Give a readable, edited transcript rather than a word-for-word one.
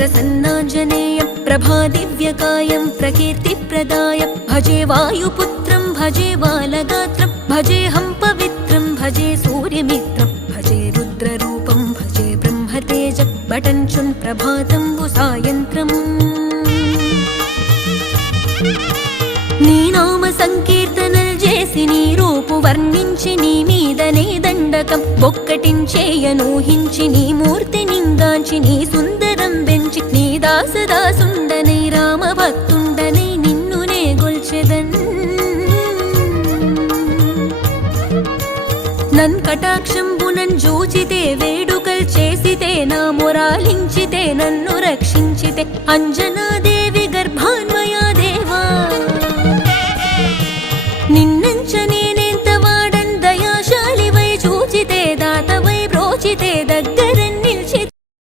प्रसन्नाञ्जनेयं प्रभादिव्यकायं प्रकीर्तिप्रदाय भजे वायुपुत्रं भजे बालगात्रं भजेऽहं पवित्रं भजे सूर्यमित्रं भजे रुद्ररूपं भजे ब्रह्मतेज बटञ्चुन् प्रभातं सायन्त्रम् నీ నామ సంకీర్తనలు చేసి నీ రూపు వర్ణించి నీ మీదనే దండకం ఒక్కటించేయనూహించి నీ మూర్తి నింగాంచి నీ సుందరం పెంచి నీ దాసదాసుండనై రామభక్తుండనై నిన్నునే గొల్చెదన్ నన్ కటాక్షంబునన్ జూచితే వేడుకల్ చేసితే నా మొరాలించితే నన్ను రక్షించితే అంజనాది